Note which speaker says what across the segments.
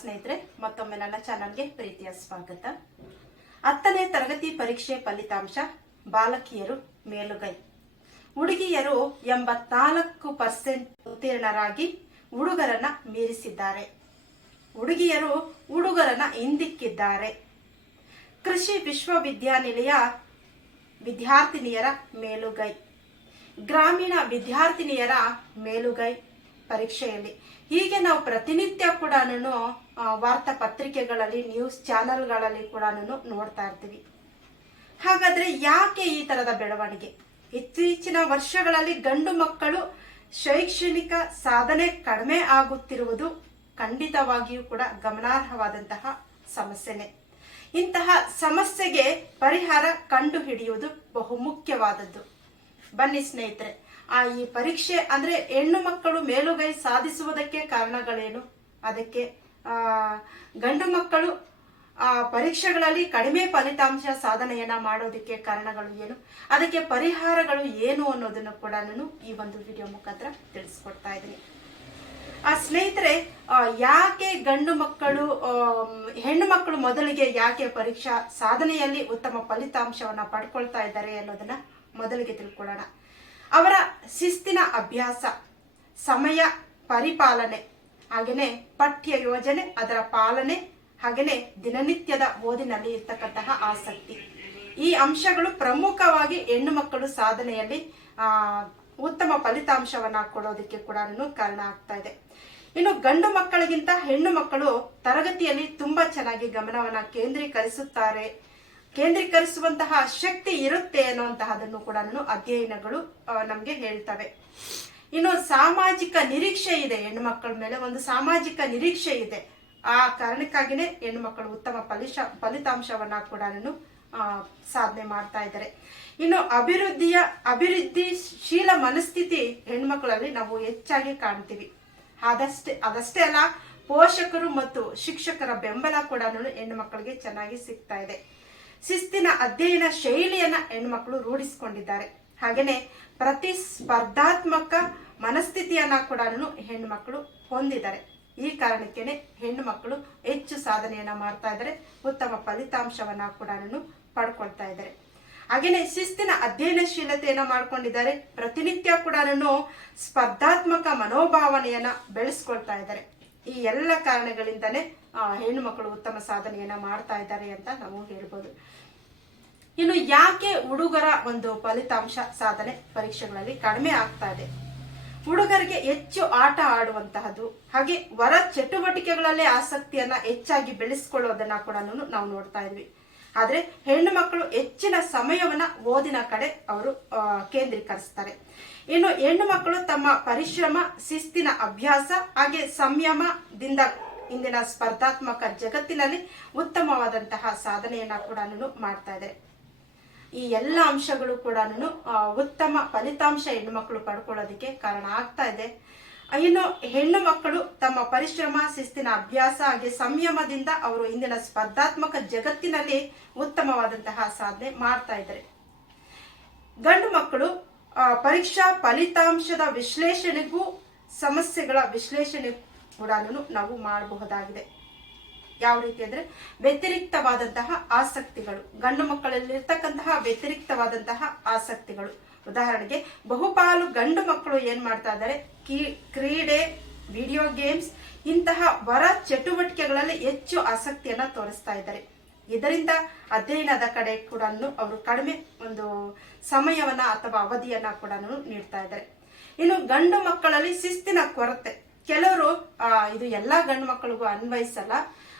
Speaker 1: ಸ್ನೇಹಿತರೆ, ಮತ್ತೊಮ್ಮೆ ನನ್ನ ಚಾನಲ್ಗೆ ಪ್ರೀತಿಯ ಸ್ವಾಗತ. ಹತ್ತನೇ ತರಗತಿ ಪರೀಕ್ಷೆ ಫಲಿತಾಂಶ, ಬಾಲಕಿಯರು ಮೇಲುಗೈ. ಹುಡುಗಿಯರು ಎಂಬತ್ನಾಲ್ಕು ಪರ್ಸೆಂಟ್ ಉತ್ತೀರ್ಣರಾಗಿ ಹುಡುಗರನ್ನ ಮೀರಿಸಿದ್ದಾರೆ. ಹುಡುಗಿಯರು ಹುಡುಗರನ್ನ ಹಿಂದಿಕ್ಕಿದ್ದಾರೆ. ಕೃಷಿ ವಿಶ್ವವಿದ್ಯಾನಿಲಯ ವಿದ್ಯಾರ್ಥಿನಿಯರ ಮೇಲುಗೈ. ಗ್ರಾಮೀಣ ವಿದ್ಯಾರ್ಥಿನಿಯರ ಮೇಲುಗೈ. ಪರೀಕ್ಷೆಯಲ್ಲಿ. ಹೀಗೆ ನಾವು ಪ್ರತಿನಿತ್ಯ ಕೂಡ ವಾರ್ತಾ ಪತ್ರಿಕೆಗಳಲ್ಲಿ ನ್ಯೂಸ್ ಚಾನೆಲ್ಗಳಲ್ಲಿ ಕೂಡ ನೋಡ್ತಾ ಇರ್ತೀವಿ. ಹಾಗಾದ್ರೆ ಯಾಕೆ ಈ ತರದ ಬೆಳವಣಿಗೆ? ಇತ್ತೀಚಿನ ವರ್ಷಗಳಲ್ಲಿ ಗಂಡು ಮಕ್ಕಳು ಶೈಕ್ಷಣಿಕ ಸಾಧನೆ ಕಡಿಮೆ ಆಗುತ್ತಿರುವುದು ಖಂಡಿತವಾಗಿಯೂ ಕೂಡ ಗಮನಾರ್ಹವಾದಂತಹ ಸಮಸ್ಯೆನೆ. ಇಂತಹ ಸಮಸ್ಯೆಗೆ ಪರಿಹಾರ ಕಂಡು ಹಿಡಿಯುವುದು ಬಹುಮುಖ್ಯವಾದದ್ದು. ಬನ್ನಿ ಸ್ನೇಹಿತರೆ ಆ ಈ ಪರೀಕ್ಷೆ ಅಂದ್ರೆ ಹೆಣ್ಣು ಮಕ್ಕಳು ಮೇಲುಗೈ ಸಾಧಿಸುವುದಕ್ಕೆ ಕಾರಣಗಳೇನು? ಅದಕ್ಕೆ, ಆ, ಗಂಡು ಮಕ್ಕಳು ಆ ಪರೀಕ್ಷೆಗಳಲ್ಲಿ ಕಡಿಮೆ ಫಲಿತಾಂಶ ಸಾಧನೆಯನ್ನ ಮಾಡೋದಕ್ಕೆ ಕಾರಣಗಳು ಏನು? ಅದಕ್ಕೆ ಪರಿಹಾರಗಳು ಏನು ಅನ್ನೋದನ್ನು ಕೂಡ ನಾನು ಈ ಒಂದು ವಿಡಿಯೋ ಮುಖಾಂತರ ತಿಳಿಸ್ಕೊಡ್ತಾ ಇದ್ದೀನಿ. ಆ ಸ್ನೇಹಿತರೆ ಯಾಕೆ ಗಂಡು ಮಕ್ಕಳು ಹೆಣ್ಣು ಮಕ್ಕಳು ಮೊದಲಿಗೆ ಯಾಕೆ ಪರೀಕ್ಷಾ ಸಾಧನೆಯಲ್ಲಿ ಉತ್ತಮ ಫಲಿತಾಂಶವನ್ನ ಪಡ್ಕೊಳ್ತಾ ಇದ್ದಾರೆ ಅನ್ನೋದನ್ನ ಮೊದಲಿಗೆ ತಿಳ್ಕೊಳ್ಳೋಣ. ಅವರ ಶಿಸ್ತಿನ ಅಭ್ಯಾಸ, ಸಮಯ ಪರಿಪಾಲನೆ ಹಾಗೆಯೇ ಪಠ್ಯ ಯೋಜನೆ ಅದರ ಪಾಲನೆ ಹಾಗೆಯೇ ದಿನನಿತ್ಯದ ಓದಿನಲ್ಲಿ ಇರ್ತಕ್ಕಂತಹ ಆಸಕ್ತಿ. ಈ ಅಂಶಗಳು ಪ್ರಮುಖವಾಗಿ ಹೆಣ್ಣು ಮಕ್ಕಳು ಸಾಧನೆಯಲ್ಲಿ ಉತ್ತಮ ಫಲಿತಾಂಶವನ್ನ ಕೊಡೋದಕ್ಕೆ ಕೂಡ ಕಾರಣ ಆಗ್ತಾ ಇದೆ. ಇನ್ನು ಗಂಡು ಮಕ್ಕಳಿಗಿಂತ ಹೆಣ್ಣು ಮಕ್ಕಳು ತರಗತಿಯಲ್ಲಿ ತುಂಬಾ ಚೆನ್ನಾಗಿ ಗಮನವನ್ನ ಕೇಂದ್ರೀಕರಿಸುತ್ತಾರೆ. ಕೇಂದ್ರೀಕರಿಸುವಂತಹ ಶಕ್ತಿ ಇರುತ್ತೆ ಅನ್ನುವಂತಹದನ್ನು ಕೂಡ ಅಧ್ಯಯನಗಳು ನಮಗೆ ಹೇಳ್ತವೆ. ಇನ್ನು ಸಾಮಾಜಿಕ ನಿರೀಕ್ಷೆ ಇದೆ ಹೆಣ್ಣು ಮಕ್ಕಳ ಮೇಲೆ ಒಂದು ಸಾಮಾಜಿಕ ನಿರೀಕ್ಷೆ ಇದೆ. ಆ ಕಾರಣಕ್ಕಾಗಿನೇ ಹೆಣ್ಣು ಮಕ್ಕಳು ಉತ್ತಮ ಫಲಿಶ, ಫಲಿತಾಂಶವನ್ನ ಕೂಡ ಸಾಧನೆ ಮಾಡ್ತಾ ಇದ್ದಾರೆ. ಇನ್ನು ಅಭಿವೃದ್ಧಿಯ, ಅಭಿವೃದ್ಧಿಶೀಲ ಮನಸ್ಥಿತಿ ಹೆಣ್ಮಕ್ಳಲ್ಲಿ ನಾವು ಹೆಚ್ಚಾಗಿ ಕಾಣ್ತೀವಿ. ಅದಷ್ಟೇ ಅದಷ್ಟೇ ಅಲ್ಲ, ಪೋಷಕರು ಮತ್ತು ಶಿಕ್ಷಕರ ಬೆಂಬಲ ಕೂಡ ಹೆಣ್ಣು ಮಕ್ಕಳಿಗೆ ಚೆನ್ನಾಗಿ ಸಿಗ್ತಾ ಇದೆ. ಶಿಸ್ತಿನ ಅಧ್ಯಯನ ಶೈಲಿಯನ್ನ ಹೆಣ್ಮಕ್ಳು ರೂಢಿಸಿಕೊಂಡಿದ್ದಾರೆ. ಹಾಗೇನೆ ಪ್ರತಿಸ್ಪರ್ಧಾತ್ಮಕ ಮನಸ್ಥಿತಿಯನ್ನ ಕೂಡ ಹೆಣ್ಮಕ್ಳು ಹೊಂದಿದ್ದಾರೆ. ಈ ಕಾರಣಕ್ಕೇನೆ ಹೆಣ್ಣು ಮಕ್ಕಳು ಹೆಚ್ಚು ಸಾಧನೆಯನ್ನ ಮಾಡ್ತಾ ಇದ್ದಾರೆ, ಉತ್ತಮ ಫಲಿತಾಂಶವನ್ನ ಕೂಡ ಪಡ್ಕೊಳ್ತಾ ಇದ್ದಾರೆ. ಹಾಗೇನೆ ಶಿಸ್ತಿನ ಅಧ್ಯಯನಶೀಲತೆಯನ್ನ ಮಾಡ್ಕೊಂಡಿದ್ದಾರೆ, ಪ್ರತಿನಿತ್ಯ ಕೂಡ ಸ್ಪರ್ಧಾತ್ಮಕ ಮನೋಭಾವನೆಯನ್ನ ಬೆಳೆಸ್ಕೊಳ್ತಾ ಇದ್ದಾರೆ. ಈ ಎಲ್ಲ ಕಾರಣಗಳಿಂದನೇ ಆ, ಹೆಣ್ಣು ಮಕ್ಕಳು ಉತ್ತಮ ಸಾಧನೆಯನ್ನ ಮಾಡ್ತಾ ಇದ್ದಾರೆ ಅಂತ ನಾವು ಹೇಳ್ಬೋದು. ಇನ್ನು ಯಾಕೆ ಹುಡುಗರ ಒಂದು ಫಲಿತಾಂಶ ಸಾಧನೆ ಪರೀಕ್ಷೆಗಳಲ್ಲಿ ಕಡಿಮೆ ಆಗ್ತಾ ಇದೆ? ಹುಡುಗರಿಗೆ ಹೆಚ್ಚು ಆಟ ಆಡುವಂತಹದ್ದು ಹಾಗೆ ಹೊರ ಚಟುವಟಿಕೆಗಳಲ್ಲೇ ಆಸಕ್ತಿಯನ್ನ ಹೆಚ್ಚಾಗಿ ಬೆಳೆಸ್ಕೊಳ್ಳೋದನ್ನ ಕೂಡ ನಾವು ನೋಡ್ತಾ ಇದ್ವಿ. ಆದ್ರೆ ಹೆಣ್ಣು ಮಕ್ಕಳು ಹೆಚ್ಚಿನ ಸಮಯವನ್ನ ಓದಿನ ಕಡೆ ಅವರು ಕೇಂದ್ರೀಕರಿಸ್ತಾರೆ. ಇನ್ನು ಹೆಣ್ಣು ಮಕ್ಕಳು ತಮ್ಮ ಪರಿಶ್ರಮ, ಶಿಸ್ತಿನ ಅಭ್ಯಾಸ ಹಾಗೆ ಸಂಯಮದಿಂದ ಇಂದಿನ ಸ್ಪರ್ಧಾತ್ಮಕ ಜಗತ್ತಿನಲ್ಲಿ ಉತ್ತಮವಾದಂತಹ ಸಾಧನೆಯನ್ನ ಕೂಡ ಮಾಡ್ತಾ ಇದೆ ಈ ಎಲ್ಲ ಅಂಶಗಳು ಕೂಡ ಉತ್ತಮ ಫಲಿತಾಂಶ ಹೆಣ್ಣು ಮಕ್ಕಳು ಪಡ್ಕೊಳ್ಳೋದಕ್ಕೆ ಕಾರಣ ಆಗ್ತಾ ಇದೆ. ಇನ್ನು ಹೆಣ್ಣು ಮಕ್ಕಳು ತಮ್ಮ ಪರಿಶ್ರಮ, ಶಿಸ್ತಿನ ಅಭ್ಯಾಸ ಹಾಗೆ ಸಂಯಮದಿಂದ ಅವರು ಇಂದಿನ ಸ್ಪರ್ಧಾತ್ಮಕ ಜಗತ್ತಿನಲ್ಲಿ ಉತ್ತಮವಾದಂತಹ ಸಾಧನೆ ಮಾಡ್ತಾ ಇದ್ದಾರೆ. ಗಂಡು ಮಕ್ಕಳು ಪರೀಕ್ಷಾ ಫಲಿತಾಂಶದ ವಿಶ್ಲೇಷಣೆಗೂ ಸಮಸ್ಯೆಗಳ ವಿಶ್ಲೇಷಣೆ ಕೂಡ ನಾವು ಮಾಡಬಹುದಾಗಿದೆ. ಯಾವ ರೀತಿ ಅಂದ್ರೆ ವ್ಯತಿರಿಕ್ತವಾದಂತಹ ಆಸಕ್ತಿಗಳು. ಗಂಡು ಮಕ್ಕಳಲ್ಲಿರ್ತಕ್ಕಂತಹ ವ್ಯತಿರಿಕ್ತವಾದಂತಹ ಆಸಕ್ತಿಗಳು. ಉದಾಹರಣೆಗೆ ಬಹುಪಾಲು ಗಂಡು ಮಕ್ಕಳು ಏನ್ ಮಾಡ್ತಾ ಇದ್ದಾರೆ? ಕ್ರೀಡೆ ವಿಡಿಯೋ ಗೇಮ್ಸ್ ಇಂತಹ ಹೊರ ಚಟುವಟಿಕೆಗಳಲ್ಲಿ ಹೆಚ್ಚು ಆಸಕ್ತಿಯನ್ನ ತೋರಿಸ್ತಾ ಇದ್ದಾರೆ. ಇದರಿಂದ ಅಧ್ಯಯನದ ಕಡೆ ಕೂಡ ಅವರು ಕಡಿಮೆ ಒಂದು ಸಮಯವನ್ನ ಅಥವಾ ಅವಧಿಯನ್ನ ಕೂಡ ನೀಡ್ತಾ ಇದ್ದಾರೆ. ಇನ್ನು ಗಂಡು ಮಕ್ಕಳಲ್ಲಿ ಶಿಸ್ತಿನ ಕೊರತೆ. ಕೆಲವರು ಇದು ಎಲ್ಲಾ ಗಂಡು ಮಕ್ಕಳಿಗೂ ಅನ್ವಯಿಸಲ್ಲ.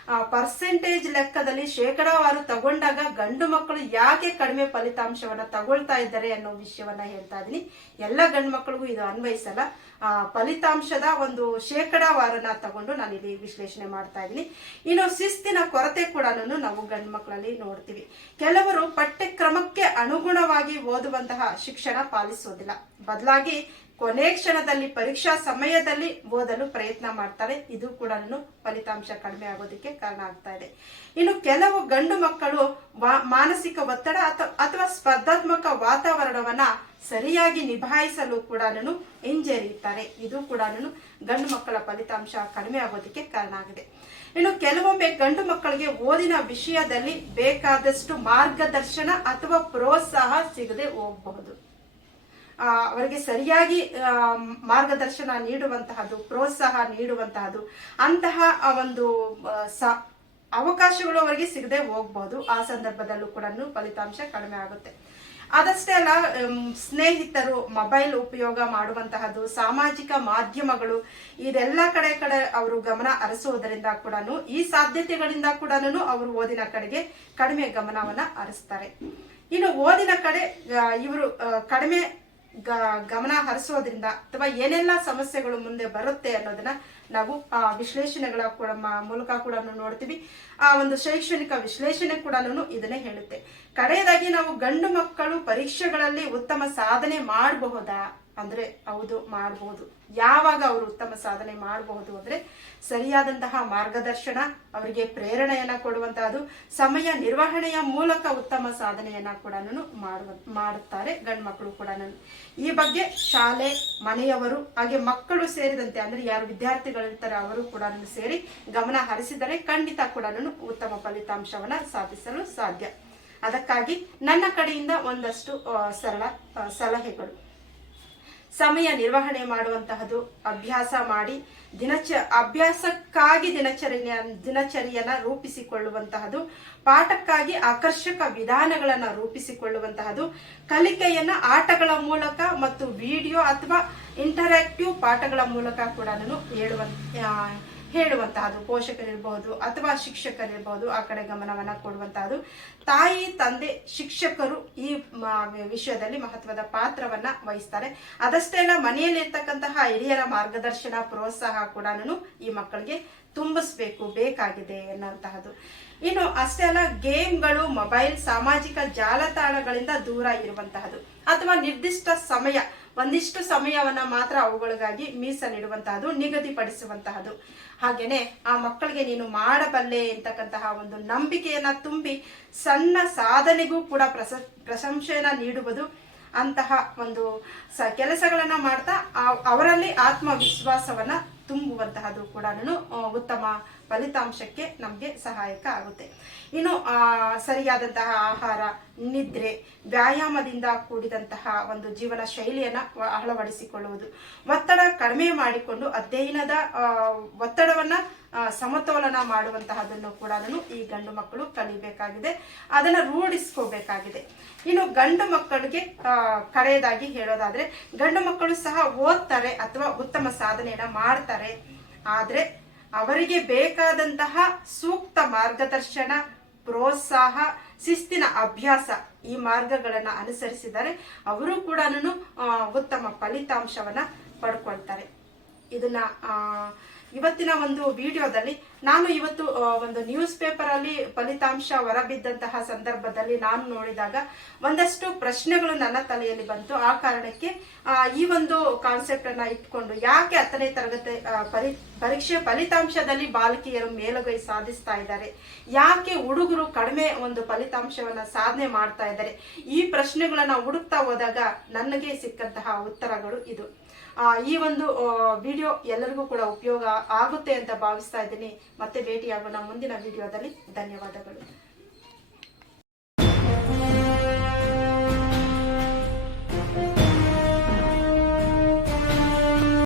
Speaker 1: ಪರ್ಸೆಂಟೇಜ್ ಲೆಕ್ಕದಲ್ಲಿ ಶೇಕಡಾವಾರು ತಗೊಂಡಾಗ ಗಂಡು ಮಕ್ಕಳು ಯಾಕೆ ಕಡಿಮೆ ಫಲಿತಾಂಶವನ್ನ ತಗೊಳ್ತಾ ಇದ್ದಾರೆ ಅನ್ನೋ ವಿಷಯವನ್ನ ಹೇಳ್ತಾ ಇದೀನಿ. ಎಲ್ಲ ಗಂಡು ಮಕ್ಕಳಿಗೂ ಇದು ಅನ್ವಯಿಸಲ್ಲ. ಆ, ಫಲಿತಾಂಶದ ಒಂದು ಶೇಕಡಾವಾರನ ತಗೊಂಡು ನಾನು ಇಲ್ಲಿ ವಿಶ್ಲೇಷಣೆ ಮಾಡ್ತಾ ಇದ್ದೀನಿ ಇನ್ನು ಶಿಸ್ತಿನ ಕೊರತೆ ಕೂಡ ನಾವು ಗಂಡು ಮಕ್ಕಳಲ್ಲಿ ನೋಡ್ತೀವಿ. ಕೆಲವರು ಪಠ್ಯಕ್ರಮಕ್ಕೆ ಅನುಗುಣವಾಗಿ ಓದುವಂತಹ ಶಿಕ್ಷಣ ಪಾಲಿಸೋದಿಲ್ಲ. ಬದಲಾಗಿ ಕೊನೆ ಕ್ಷಣದಲ್ಲಿ ಪರೀಕ್ಷಾ ಸಮಯದಲ್ಲಿ ಓದಲು ಪ್ರಯತ್ನ ಮಾಡ್ತಾರೆ. ಇದು ಕೂಡ ಫಲಿತಾಂಶ ಕಡಿಮೆ ಆಗೋದಕ್ಕೆ ಕಾರಣ ಆಗ್ತಾ ಇದೆ. ಇನ್ನು ಕೆಲವು ಗಂಡು ಮಕ್ಕಳು ಮಾನಸಿಕ ಒತ್ತಡ ಅಥವಾ ಸ್ಪರ್ಧಾತ್ಮಕ ವಾತಾವರಣವನ್ನ ಸರಿಯಾಗಿ ನಿಭಾಯಿಸಲು ಕೂಡ ಹಿಂಜರಿಯುತ್ತಾರೆ. ಇದು ಕೂಡ ಗಂಡು ಮಕ್ಕಳ ಫಲಿತಾಂಶ ಕಡಿಮೆ ಆಗೋದಕ್ಕೆ ಕಾರಣ ಆಗಿದೆ. ಇನ್ನು ಕೆಲವೊಮ್ಮೆ ಗಂಡು ಮಕ್ಕಳಿಗೆ ಓದಿನ ವಿಷಯದಲ್ಲಿ ಬೇಕಾದಷ್ಟು ಮಾರ್ಗದರ್ಶನ ಅಥವಾ ಪ್ರೋತ್ಸಾಹ ಸಿಗದೆ ಹೋಗಬಹುದು. ಅವರಿಗೆ ಸರಿಯಾಗಿ ಮಾರ್ಗದರ್ಶನ ನೀಡುವಂತಹದ್ದು, ಪ್ರೋತ್ಸಾಹ ನೀಡುವಂತಹದ್ದು, ಅಂತಹ ಒಂದು ಸ, ಅವಕಾಶಗಳು ಅವರಿಗೆ ಸಿಗದೆ ಹೋಗ್ಬೋದು. ಆ ಸಂದರ್ಭದಲ್ಲೂ ಕೂಡ ಫಲಿತಾಂಶ ಕಡಿಮೆ ಆಗುತ್ತೆ. ಅದಷ್ಟೇ ಅಲ್ಲ ಸ್ನೇಹಿತರು, ಮೊಬೈಲ್ ಉಪಯೋಗ ಮಾಡುವಂತಹದ್ದು, ಸಾಮಾಜಿಕ ಮಾಧ್ಯಮಗಳು, ಇದೆಲ್ಲ ಕಡೆ ಕಡೆ ಅವರು ಗಮನ ಹರಿಸುವುದರಿಂದ ಕೂಡ ಈ ಸಾಧ್ಯತೆಗಳಿಂದ ಕೂಡ ಅವರು ಓದಿನ ಕಡೆಗೆ ಕಡಿಮೆ ಗಮನವನ್ನ ಹರಿಸ್ತಾರೆ. ಇನ್ನು ಓದಿನ ಕಡೆ ಇವರು ಕಡಿಮೆ ಗ- ಗಮನ ಹರಿಸೋದ್ರಿಂದ ಅಥವಾ ಏನೆಲ್ಲ ಸಮಸ್ಯೆಗಳು ಮುಂದೆ ಬರುತ್ತೆ ಅನ್ನೋದನ್ನ ನಾವು, ಆ, ವಿಶ್ಲೇಷಣೆಗಳ ಕೂಡ ಮೂಲಕ ಕೂಡ ನೋಡ್ತೀವಿ. ಆ ಒಂದು ಶೈಕ್ಷಣಿಕ ವಿಶ್ಲೇಷಣೆ ಕೂಡ ಇದನ್ನೇ ಹೇಳುತ್ತೆ. ಕಡೆಯದಾಗಿ ನಾವು ಗಂಡು ಮಕ್ಕಳು ಪರೀಕ್ಷೆಗಳಲ್ಲಿ ಉತ್ತಮ ಸಾಧನೆ ಮಾಡಬಹುದಾ? ಅಂದ್ರೆ ಹೌದು ಮಾಡಬಹುದು ಯಾವಾಗ ಅವರು ಉತ್ತಮ ಸಾಧನೆ ಮಾಡಬಹುದು ಅಂದ್ರೆ ಸರಿಯಾದಂತಹ ಮಾರ್ಗದರ್ಶನ, ಅವರಿಗೆ ಪ್ರೇರಣೆಯನ್ನ ಕೊಡುವಂತಹದ್ದು ಸಮಯ ನಿರ್ವಹಣೆಯ ಮೂಲಕ ಉತ್ತಮ ಸಾಧನೆಯನ್ನ ಕೂಡ ಮಾಡುವ, ಮಾಡುತ್ತಾರೆ ಗಂಡು ಮಕ್ಕಳು ಕೂಡ ಈ ಬಗ್ಗೆ ಶಾಲೆ, ಮನೆಯವರು, ಹಾಗೆ ಮಕ್ಕಳು ಸೇರಿದಂತೆ ಅಂದ್ರೆ ಯಾರು ವಿದ್ಯಾರ್ಥಿಗಳಿರ್ತಾರೆ ಅವರು ಕೂಡ ಸೇರಿ ಗಮನ ಹರಿಸಿದರೆ ಖಂಡಿತ ಕೂಡ ಉತ್ತಮ ಫಲಿತಾಂಶವನ್ನ ಸಾಧಿಸಲು ಸಾಧ್ಯ. ಅದಕ್ಕಾಗಿ ನನ್ನ ಕಡೆಯಿಂದ ಒಂದಷ್ಟು ಸರಳ ಸಲಹೆಗಳು. ಸಮಯ ನಿರ್ವಹಣೆ ಮಾಡುವಂತಹದ್ದು ಅಭ್ಯಾಸ ಮಾಡಿ ದಿನಚ ಅಭ್ಯಾಸಕ್ಕಾಗಿ ದಿನಚರಿಯ ದಿನಚರಿಯನ್ನ ರೂಪಿಸಿಕೊಳ್ಳುವಂತಹದ್ದು ಪಾಠಕ್ಕಾಗಿ ಆಕರ್ಷಕ ವಿಧಾನಗಳನ್ನ ರೂಪಿಸಿಕೊಳ್ಳುವಂತಹದ್ದು ಕಲಿಕೆಯನ್ನ ಆಟಗಳ ಮೂಲಕ ಮತ್ತು ವಿಡಿಯೋ ಅಥವಾ ಇಂಟರಾಕ್ಟಿವ್ ಪಾಠಗಳ ಮೂಲಕ ಕೂಡ ಆ, ಹೇಳುವಂತಹದ್ದು ಪೋಷಕರಿರ್ಬೋದು ಅಥವಾ ಶಿಕ್ಷಕರಿರ್ಬೋದು ಆ ಕಡೆ ಗಮನವನ್ನ ಕೊಡುವಂತಹದ್ದು ತಾಯಿ, ತಂದೆ, ಶಿಕ್ಷಕರು ಈ ವಿಷಯದಲ್ಲಿ ಮಹತ್ವದ ಪಾತ್ರವನ್ನ ವಹಿಸ್ತಾರೆ. ಅದಷ್ಟೇ ಅಲ್ಲ ಮನೆಯಲ್ಲಿ ಇರ್ತಕ್ಕಂತಹ ಹಿರಿಯರ ಮಾರ್ಗದರ್ಶನ, ಪ್ರೋತ್ಸಾಹ ಕೂಡ ಈ ಮಕ್ಕಳಿಗೆ ತುಂಬಿಸ್ಬೇಕು, ಬೇಕಾಗಿದೆ ಎನ್ನುವಂತಹದ್ದು ಇನ್ನು ಅಷ್ಟೇ ಅಲ್ಲ, ಗೇಮ್ಗಳು, ಮೊಬೈಲ್, ಸಾಮಾಜಿಕ ಜಾಲತಾಣಗಳಿಂದ ದೂರ ಇರುವಂತಹದ್ದು ಅಥವಾ ನಿರ್ದಿಷ್ಟ ಸಮಯ ಒಂದಿಷ್ಟು ಸಮಯವನ್ನ ಮಾತ್ರ ಅವುಗಳಿಗಾಗಿ ಮೀಸಲಿಡುವಂತಹದ್ದು ನಿಗದಿಪಡಿಸುವಂತಹದ್ದು ಹಾಗೇನೆ ಆ ಮಕ್ಕಳಿಗೆ ನೀನು ಮಾಡಬಲ್ಲೆ ಅಂತಕ್ಕಂತಹ ಒಂದು ನಂಬಿಕೆಯನ್ನ ತುಂಬಿ ಸಣ್ಣ ಸಾಧನೆಗೂ ಕೂಡ ಪ್ರಸ, ಪ್ರಶಂಸೆಯನ್ನ ನೀಡುವುದು ಅಂತಹ ಒಂದು ಸ, ಕೆಲಸಗಳನ್ನ ಮಾಡ್ತಾ ಅವರಲ್ಲಿ ಆತ್ಮವಿಶ್ವಾಸವನ್ನ ತುಂಬುವಂತಹದ್ದು ಕೂಡ ಉತ್ತಮ ಫಲಿತಾಂಶಕ್ಕೆ ನಮಗೆ ಸಹಾಯಕ ಆಗುತ್ತೆ. ಇನ್ನು ಸರಿಯಾದಂತಹ ಆಹಾರ, ನಿದ್ರೆ, ವ್ಯಾಯಾಮದಿಂದ ಕೂಡಿದಂತಹ ಒಂದು ಜೀವನ ಶೈಲಿಯನ್ನು ಅಳವಡಿಸಿಕೊಳ್ಳುವುದು. ಒತ್ತಡ ಕಡಿಮೆ ಮಾಡಿಕೊಂಡು ಅಧ್ಯಯನದ ಒತ್ತಡವನ್ನು ಸಮತೋಲನ ಮಾಡುವಂತಹದನ್ನು ಕೂಡ ಈ ಗಂಡು ಮಕ್ಕಳು ಕಲಿಬೇಕಾಗಿದೆ. ಅದನ್ನು ರೂಢಿಸ್ಕೋಬೇಕಾಗಿದೆ. ಇನ್ನು, ಗಂಡು ಮಕ್ಕಳಿಗೆ ಕಡೆಯದಾಗಿ ಹೇಳೋದಾದ್ರೆ, ಗಂಡು ಮಕ್ಕಳು ಸಹ ಓದ್ತಾರೆ ಅಥವಾ ಉತ್ತಮ ಸಾಧನೆಯನ್ನ ಮಾಡ್ತಾರೆ. ಆದ್ರೆ ಅವರಿಗೆ ಬೇಕಾದಂತಹ ಸೂಕ್ತ ಮಾರ್ಗದರ್ಶನ, ಪ್ರೋತ್ಸಾಹ, ಶಿಸ್ತಿನ ಅಭ್ಯಾಸ ಈ ಮಾರ್ಗಗಳನ್ನ ಅನುಸರಿಸಿದರೆ ಅವರು ಕೂಡ ಉತ್ತಮ ಫಲಿತಾಂಶವನ್ನ ಪಡ್ಕೊಳ್ತಾರೆ. ಇದನ್ನ ಇವತ್ತಿನ ಒಂದು ವಿಡಿಯೋದಲ್ಲಿ ನಾನು ಇವತ್ತು ಒಂದು ನ್ಯೂಸ್ ಪೇಪರ್ ಅಲ್ಲಿ ಫಲಿತಾಂಶ ಹೊರಬಿದ್ದಂತಹ ಸಂದರ್ಭದಲ್ಲಿ ನಾನು ನೋಡಿದಾಗ ಒಂದಷ್ಟು ಪ್ರಶ್ನೆಗಳು ನನ್ನ ತಲೆಯಲ್ಲಿ ಬಂತು. ಆ ಕಾರಣಕ್ಕೆ ಈ ಒಂದು ಕಾನ್ಸೆಪ್ಟ್ ಅನ್ನ ಇಟ್ಕೊಂಡು ಯಾಕೆ ಹತ್ತನೇ ತರಗತಿ ಪರಿ ಪರೀಕ್ಷೆ ಫಲಿತಾಂಶದಲ್ಲಿ ಬಾಲಕಿಯರು ಮೇಲುಗೈ ಸಾಧಿಸ್ತಾ ಇದ್ದಾರೆ? ಯಾಕೆ ಹುಡುಗರು ಕಡಿಮೆ ಒಂದು ಫಲಿತಾಂಶವನ್ನ ಸಾಧನೆ ಮಾಡ್ತಾ ಇದ್ದಾರೆ? ಈ ಪ್ರಶ್ನೆಗಳನ್ನ ಹುಡುಕ್ತಾ ಹೋದಾಗ ನನಗೆ ಸಿಕ್ಕಂತಹ ಉತ್ತರಗಳು ಇದು. ಈ ಒಂದು ವಿಡಿಯೋ ಎಲ್ಲರಿಗೂ ಕೂಡ ಉಪಯೋಗ ಆಗುತ್ತೆ ಅಂತ ಭಾವಿಸ್ತಾ ಇದ್ದೀನಿ. ಮತ್ತೆ ಭೇಟಿಯಾಗೋಣ ಮುಂದಿನ ವಿಡಿಯೋದಲ್ಲಿ ಧನ್ಯವಾದಗಳು.